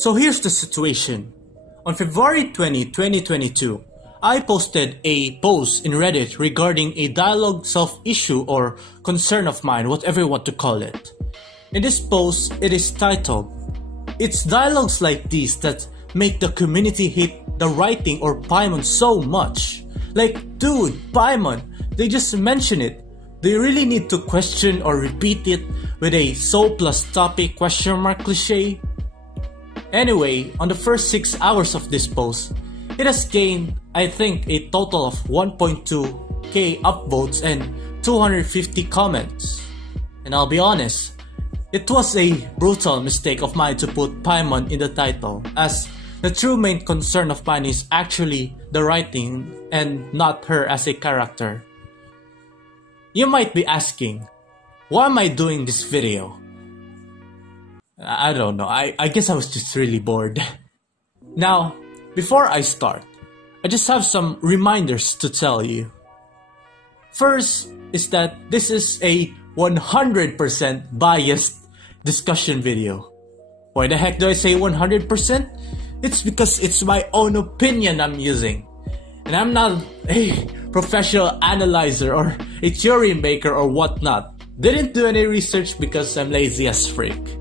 So here's the situation. On February 20, 2022, I posted a post in Reddit regarding a dialogue self-issue or concern of mine, whatever you want to call it. In this post, it is titled, "It's dialogues like these that make the community hate the writing or Paimon so much. Like, dude, Paimon, they just mention it. Do you really need to question or repeat it with a so plus topic question mark cliche?" Anyway, on the first 6 hours of this post, it has gained, I think, a total of 1.2k upvotes and 250 comments. And I'll be honest, it was a brutal mistake of mine to put Paimon in the title, as the true main concern of mine is actually the writing and not her as a character. You might be asking, why am I doing this video? I don't know, I guess I was just really bored. Now, before I start, I just have some reminders to tell you. First is that this is a 100% biased discussion video. Why the heck do I say 100%? It's because it's my own opinion I'm using. And I'm not a professional analyzer or a theory maker or whatnot. Didn't do any research because I'm lazy as freak.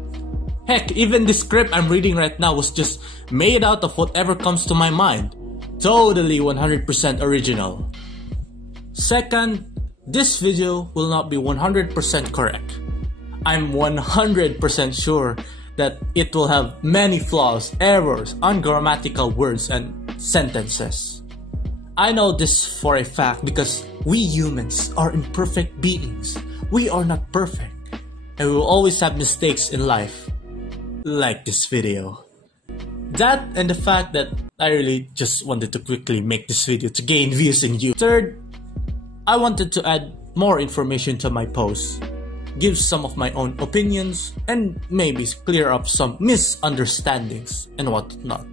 Heck, even the script I'm reading right now was just made out of whatever comes to my mind. Totally 100% original. Second, this video will not be 100% correct. I'm 100% sure that it will have many flaws, errors, ungrammatical words, and sentences. I know this for a fact because we humans are imperfect beings. We are not perfect, and we will always have mistakes in life. Like this video. That and the fact that I really just wanted to quickly make this video to gain views in you. Third, I wanted to add more information to my post, give some of my own opinions, and maybe clear up some misunderstandings and whatnot.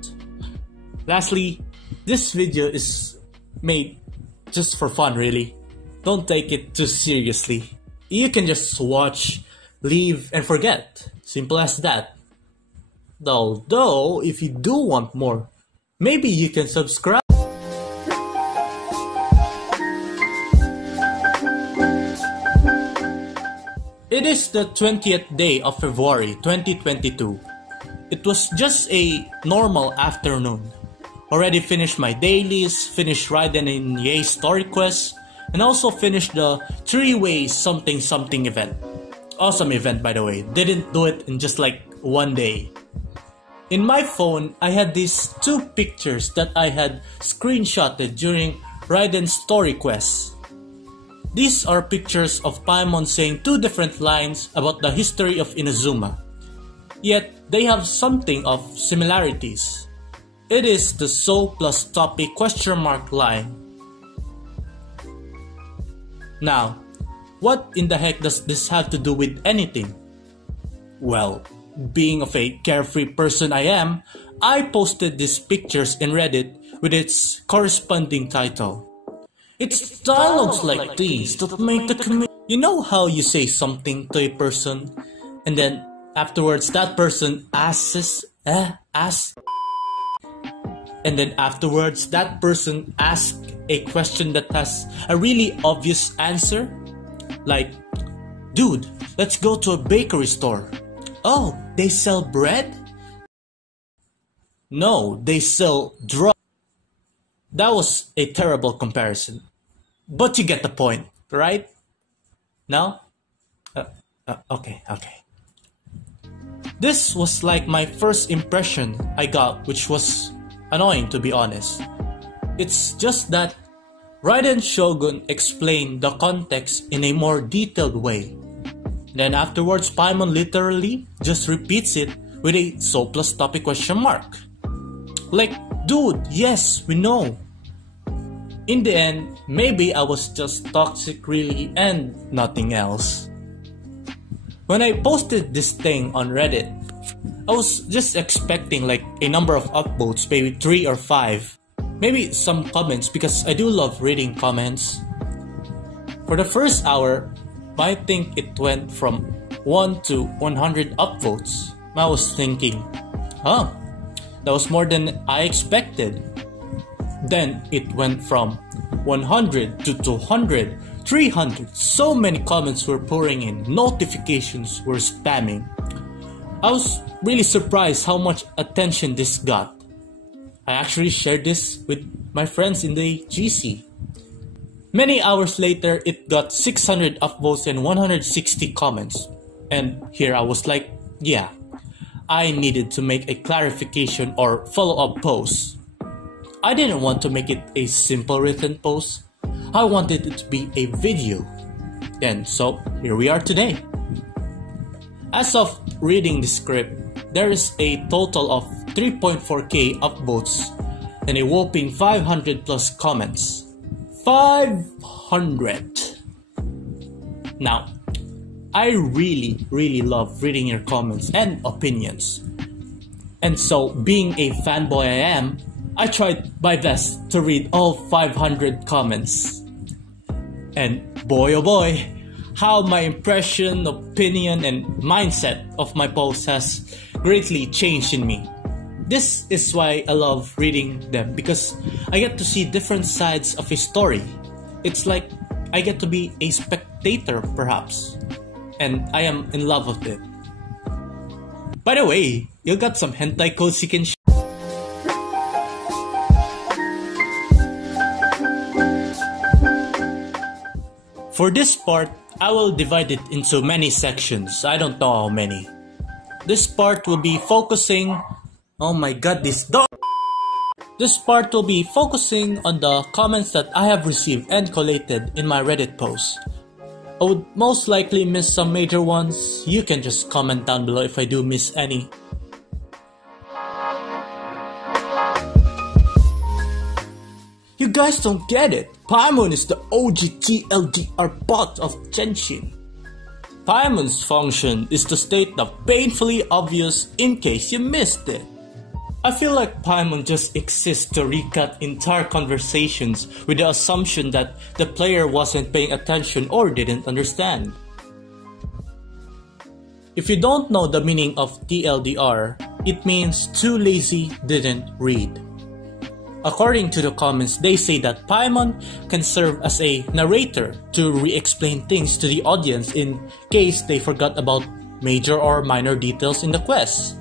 Lastly, this video is made just for fun really. Don't take it too seriously. You can just watch, leave, and forget. Simple as that. Although, if you do want more, maybe you can subscribe. It is the 20th day of February 2022. It was just a normal afternoon. Already finished my dailies, finished riding in Yay story quest, and also finished the 3-way something something event. Awesome event, by the way. Didn't do it in just like one day. In my phone, I had these 2 pictures that I had screenshotted during Raiden's story quest. These are pictures of Paimon saying 2 different lines about the history of Inazuma. Yet, they have something of similarities. It is the so plus topic question mark line. Now, what in the heck does this have to do with anything? Well, being of a carefree person I am, I posted these pictures in Reddit with its corresponding title. It's dialogues like these that make the community. You know how you say something to a person and then afterwards that person asks, and then afterwards that person asks a question that has a really obvious answer? Like, dude, let's go to a bakery store. Oh, they sell bread? No, they sell drugs. That was a terrible comparison. But you get the point, right? No? Okay. This was like my first impression I got, which was annoying to be honest. It's just that Raiden Shogun explained the context in a more detailed way. Then afterwards, Paimon literally just repeats it with a so plus topic question mark. Like, dude, yes, we know. In the end, maybe I was just toxic really and nothing else. When I posted this thing on Reddit, I was just expecting like a number of upvotes, maybe 3 or 5. Maybe some comments because I do love reading comments. For the first hour, I think it went from 1 to 100 upvotes. I was thinking, huh, That was more than I expected. Then it went from 100 to 200, 300. So many comments were pouring in, notifications were spamming. I was really surprised how much attention this got. I actually shared this with my friends in the GC. Many hours later, it got 600 upvotes and 160 comments. And here I was like, yeah, I needed to make a clarification or follow-up post. I didn't want to make it a simple written post. I wanted it to be a video. And so, here we are today. As of reading the script, there is a total of 3.4k upvotes and a whopping 500 plus comments. 500! Now, I really love reading your comments and opinions. And so, being a fanboy I am, I tried my best to read all 500 comments. And boy oh boy, how my impression, opinion, and mindset of my post has greatly changed in me. This is why I love reading them, because I get to see different sides of a story. It's like I get to be a spectator perhaps, and I am in love with it. By the way, you got some hentai codes you can share? For this part, I will divide it into many sections. I don't know how many. This part will be focusing... Oh my god, this dog! This part will be focusing on the comments that I have received and collated in my Reddit post. I would most likely miss some major ones. You can just comment down below if I do miss any. You guys don't get it. Paimon is the OG TLDR bot of Genshin. Paimon's function is to state the painfully obvious in case you missed it. I feel like Paimon just exists to recut entire conversations with the assumption that the player wasn't paying attention or didn't understand. If you don't know the meaning of TLDR, it means too lazy didn't read. According to the comments, they say that Paimon can serve as a narrator to re-explain things to the audience in case they forgot about major or minor details in the quest.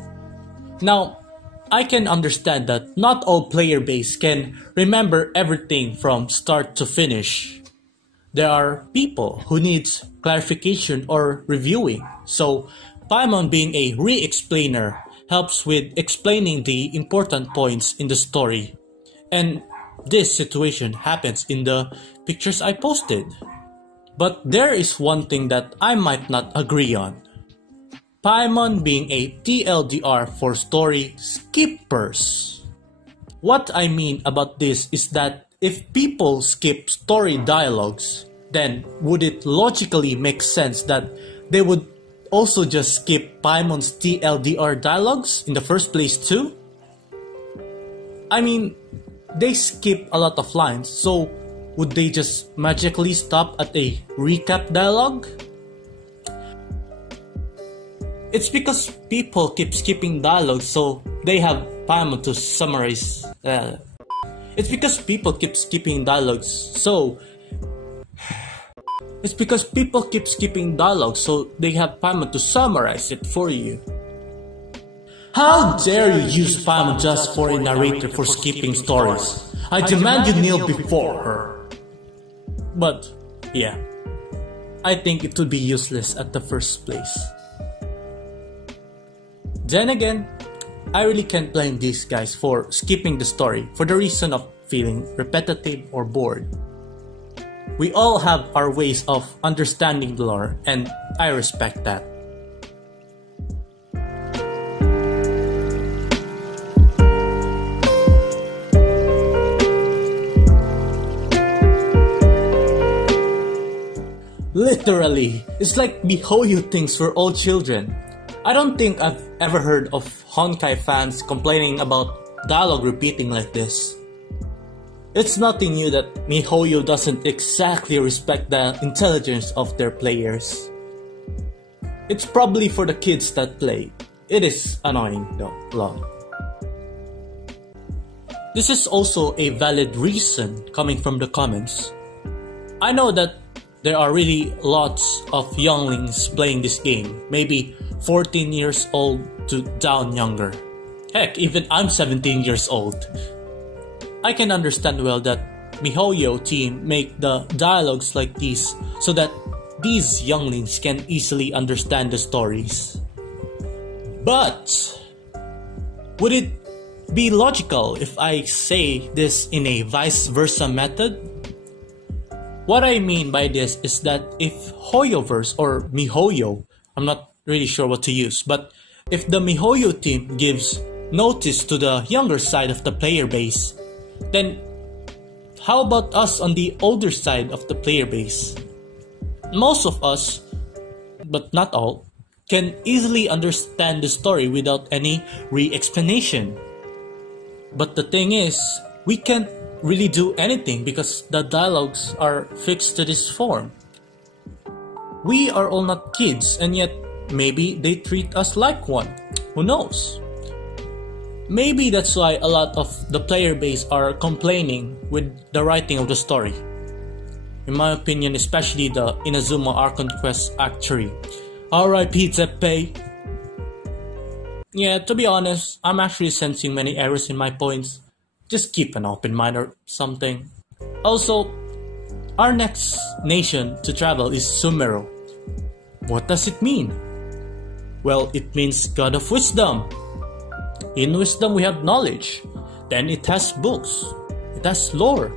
Now, I can understand that not all player base can remember everything from start to finish. There are people who need clarification or reviewing, so Paimon being a re-explainer helps with explaining the important points in the story. And this situation happens in the pictures I posted. But there is one thing that I might not agree on. Paimon being a TLDR for story skippers. What I mean about this is that if people skip story dialogues, then would it logically make sense that they would also just skip Paimon's TLDR dialogues in the first place too? I mean, they skip a lot of lines, so would they just magically stop at a recap dialogue? It's because people keep skipping dialogue, so they have Paimon to summarize. It's because people keep skipping dialogues, so they have Paimon to summarize it for you. How dare you use Paimon just for a narrator for skipping stories? I demand you kneel before her. But yeah, I think it would be useless at the first place. Then again, I really can't blame these guys for skipping the story for the reason of feeling repetitive or bored. We all have our ways of understanding the lore, and I respect that. Literally, it's like miHoYo things for all children. I don't think I've ever heard of Honkai fans complaining about dialogue repeating like this. It's nothing new that miHoYo doesn't exactly respect the intelligence of their players. It's probably for the kids that play. It is annoying though, lol. This is also a valid reason coming from the comments. I know that there are really lots of younglings playing this game, maybe 14 years old to down younger. Heck, even I'm 17 years old. I can understand well that MiHoYo team make the dialogues like these so that these younglings can easily understand the stories. But would it be logical if I say this in a vice versa method? What I mean by this is that if Hoyoverse or MiHoYo, I'm not really sure what to use, but if the MiHoYo team gives notice to the younger side of the player base, then how about us on the older side of the player base? Most of us, but not all, can easily understand the story without any re-explanation. But the thing is, we can't really do anything because the dialogues are fixed to this form. We are all not kids, and yet maybe they treat us like one. Who knows? Maybe that's why a lot of the player base are complaining with the writing of the story. In my opinion, especially the Inazuma Archon Quest Act 3. R.I.P. Teppei. Yeah, to be honest, I'm actually sensing many errors in my points. Just keep an open mind or something. Also, our next nation to travel is Sumeru. What does it mean? Well, it means God of Wisdom. In wisdom we have knowledge. Then it has books. It has lore.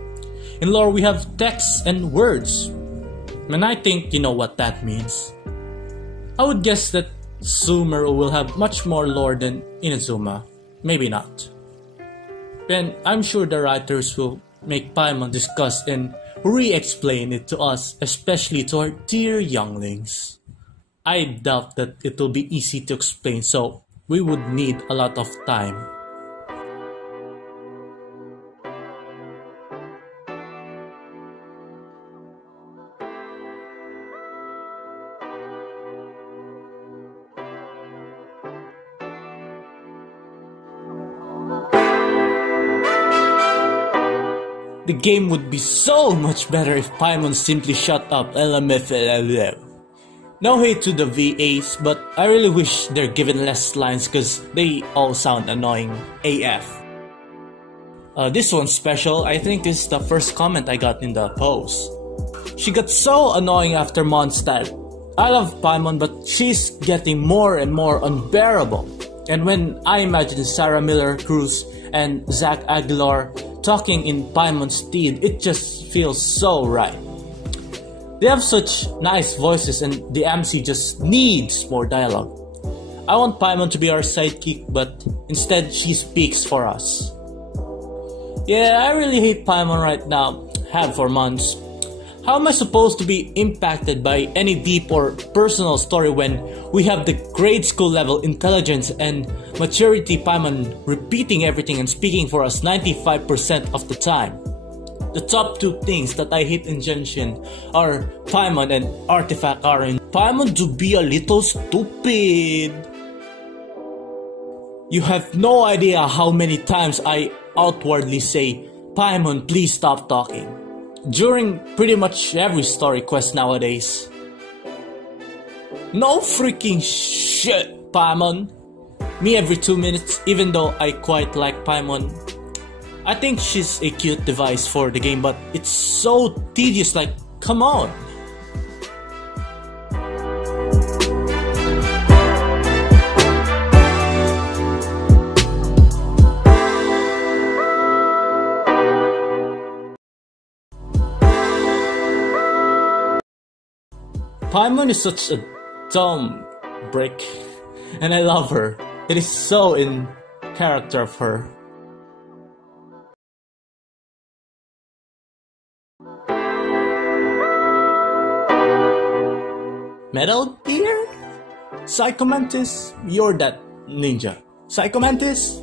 In lore we have texts and words. And I think you know what that means. I would guess that Sumeru will have much more lore than Inazuma. Maybe not. Then I'm sure the writers will make Paimon discuss and re-explain it to us, especially to our dear younglings. I doubt that it will be easy to explain, so we would need a lot of time. The game would be so much better if Paimon simply shut up. No hate to the VAs, but I really wish they're given less lines cause they all sound annoying AF. This one's special. I think this is the first comment I got in the post. She got so annoying after Mondstadt. I love Paimon, but she's getting more and more unbearable. And when I imagine Sarah Miller Cruz and Zach Aguilar talking in Paimon's stead, it just feels so right. They have such nice voices and the MC just needs more dialogue. I want Paimon to be our sidekick, but instead she speaks for us. Yeah, I really hate Paimon right now, have for months. How am I supposed to be impacted by any deep or personal story when we have the grade school level intelligence and maturity Paimon repeating everything and speaking for us 95% of the time? The top two things that I hate in Genshin are Paimon and Artifact Aren. Paimon do be a little stupid. You have no idea how many times I outwardly say, Paimon, please stop talking. During pretty much every story quest nowadays. No freaking shit, Paimon. Me every 2 minutes, even though I quite like Paimon. I think she's a cute device for the game, but it's so tedious, like, come on. Paimon is such a dumb brick, and I love her. It is so in character of her. Metal Gear? Psycho Mantis? You're that ninja. Psycho Mantis?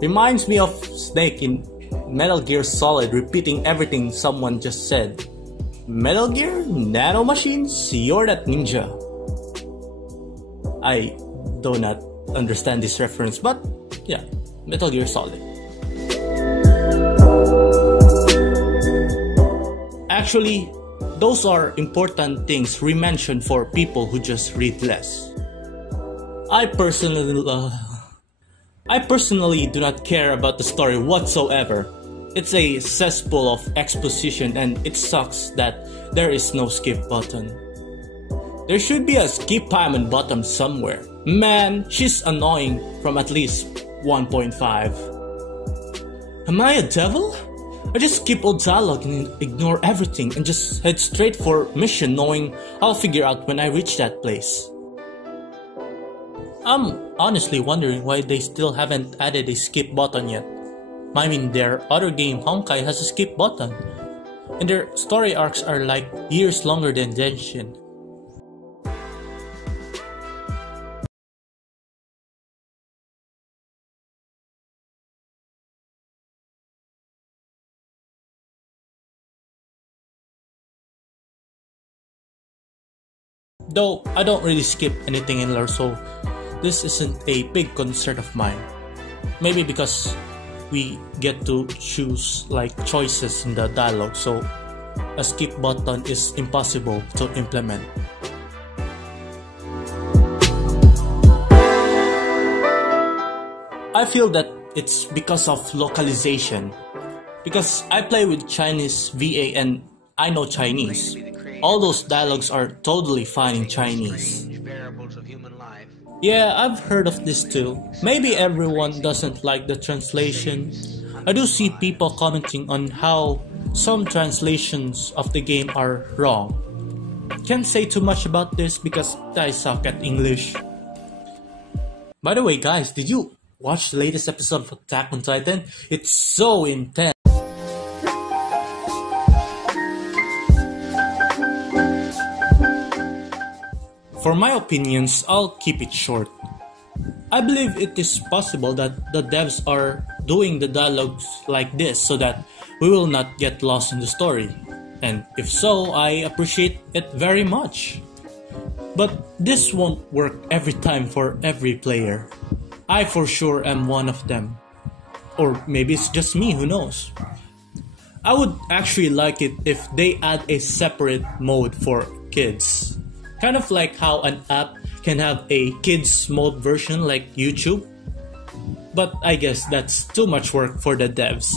Reminds me of Snake in Metal Gear Solid repeating everything someone just said. Metal Gear? Nano Machines? You're that ninja. I do not understand this reference, but yeah, Metal Gear Solid. Actually, those are important things re-mentioned for people who just read less. I personally do not care about the story whatsoever. It's a cesspool of exposition and it sucks that there is no skip button. There should be a skip Paimon button somewhere. Man, she's annoying from at least 1.5. Am I a devil? I just skip all dialogue and ignore everything and just head straight for mission knowing I'll figure out when I reach that place. I'm honestly wondering why they still haven't added a skip button yet. I mean, their other game Honkai has a skip button, and their story arcs are like years longer than Genshin. Though I don't really skip anything in lore, so this isn't a big concern of mine. Maybe because we get to choose like choices in the dialogue, so a skip button is impossible to implement. I feel that it's because of localization. Because I play with Chinese VA and I know Chinese. All those dialogues are totally fine in Chinese. Yeah, I've heard of this too. Maybe everyone doesn't like the translation. I do see people commenting on how some translations of the game are wrong. Can't say too much about this because I suck at English. By the way guys, did you watch the latest episode of Attack on Titan? It's so intense. For my opinions, I'll keep it short. I believe it is possible that the devs are doing the dialogues like this so that we will not get lost in the story. And if so, I appreciate it very much. But this won't work every time for every player. I for sure am one of them. Or maybe it's just me, who knows. I would actually like it if they add a separate mode for kids. Kind of like how an app can have a kids mode version like YouTube. But I guess that's too much work for the devs.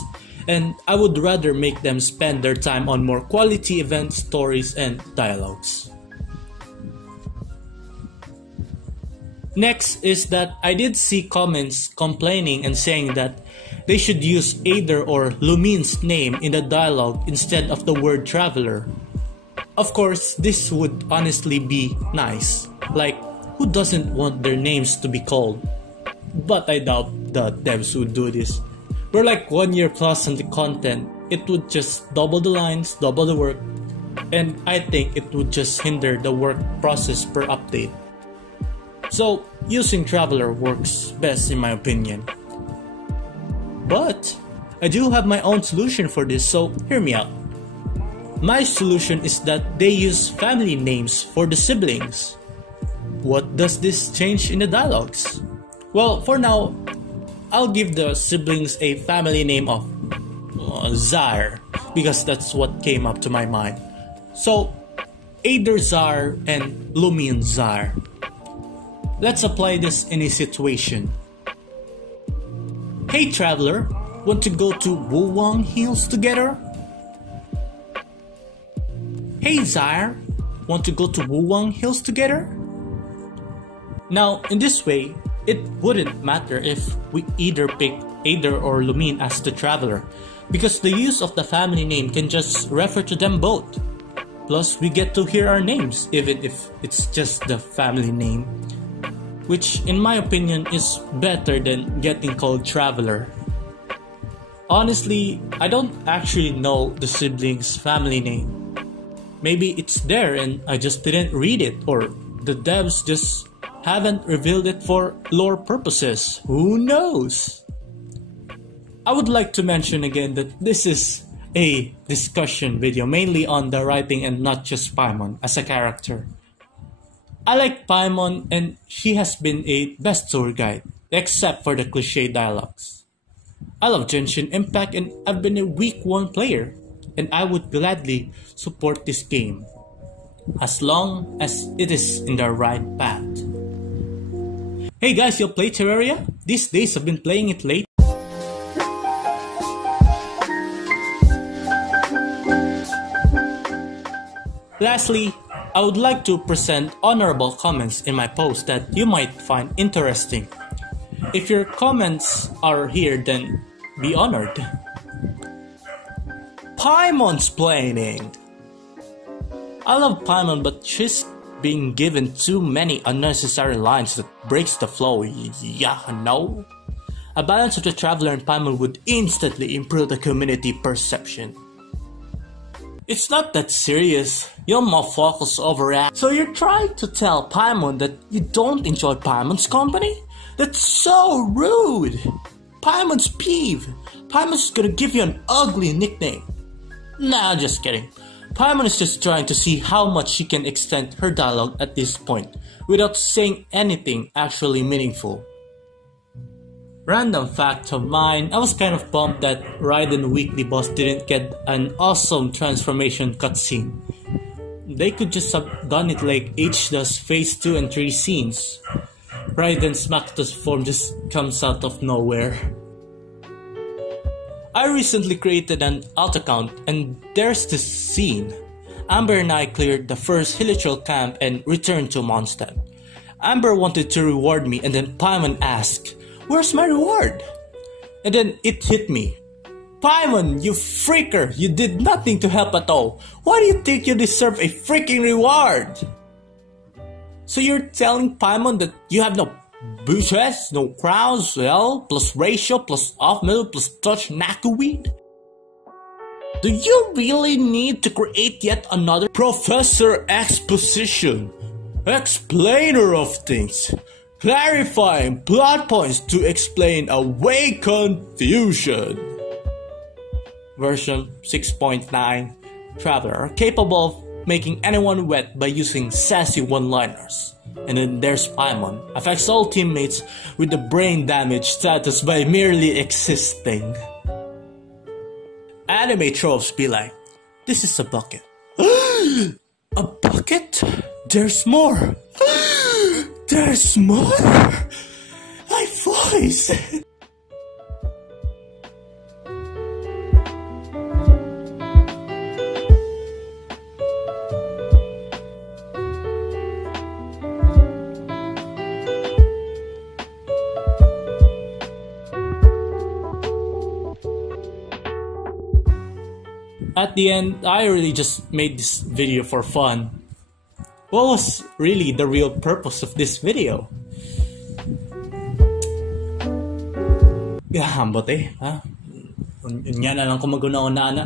And I would rather make them spend their time on more quality events, stories, and dialogues. Next is that I did see comments complaining and saying that they should use Aider or Lumin's name in the dialogue instead of the word traveler. Of course, this would honestly be nice. Like, who doesn't want their names to be called? But I doubt the devs would do this. We're like 1 year plus on the content. It would just double the lines, double the work, and I think it would just hinder the work process per update. So, using Traveler works best in my opinion. But, I do have my own solution for this, so hear me out. My solution is that they use family names for the siblings. What does this change in the dialogues? Well, for now, I'll give the siblings a family name of Zar, because that's what came up to my mind. So, Aider Zar and Lumin Zar. Let's apply this in a situation. Hey traveler, want to go to Wuwang Hills together? Hey Zar, want to go to Wuwang Hills together? Now, in this way, it wouldn't matter if we either pick Aider or Lumin as the traveler, because the use of the family name can just refer to them both. Plus, we get to hear our names, even if it's just the family name, which in my opinion is better than getting called traveler. Honestly, I don't actually know the siblings' family name. Maybe it's there and I just didn't read it, or the devs just haven't revealed it for lore purposes. Who knows? I would like to mention again that this is a discussion video mainly on the writing and not just Paimon as a character. I like Paimon and she has been a best tour guide, except for the cliche dialogues. I love Genshin Impact and I've been a week 1 player. and I would gladly support this game as long as it is in the right path. Hey guys, you play Terraria? These days I've been playing it late. Lastly, I would like to present honorable comments in my post that you might find interesting. If your comments are here, then be honored. Paimon's planning. I love Paimon, but she's being given too many unnecessary lines that breaks the flow. Yeah, no? A balance of the Traveler and Paimon would instantly improve the community perception. It's not that serious. You're more focused overreact. So you're trying to tell Paimon that you don't enjoy Paimon's company? That's so rude! Paimon's peeve. Paimon's gonna give you an ugly nickname. Nah, just kidding. Paimon is just trying to see how much she can extend her dialogue at this point without saying anything actually meaningful. Random fact of mine, I was kind of bummed that Raiden Weekly Boss didn't get an awesome transformation cutscene. They could just have done it like H does Phase 2 and 3 scenes. Raiden's Mactus form just comes out of nowhere. I recently created an alt account and there's this scene. Amber and I cleared the first Hilichurl camp and returned to Mondstadt. Amber wanted to reward me and then Paimon asked, "Where's my reward?" And then it hit me. Paimon, you freaker! You did nothing to help at all. Why do you think you deserve a freaking reward? So you're telling Paimon that you have no bushes, no crowns, L plus ratio plus off middle plus touch Nakuweed? Do you really need to create yet another Professor Exposition? Explainer of things. Clarifying plot points to explain away confusion. Version 6.9 Traveler, capable of making anyone wet by using sassy one-liners. And then there's Paimon, affects all teammates with the brain damage status by merely existing. Anime tropes be like, this is a bucket. A bucket? There's more. There's more? My voice! At the end, I really just made this video for fun. What was really the real purpose of this video? Gahambot eh, ha? Unya na lang kung mag-una-una na.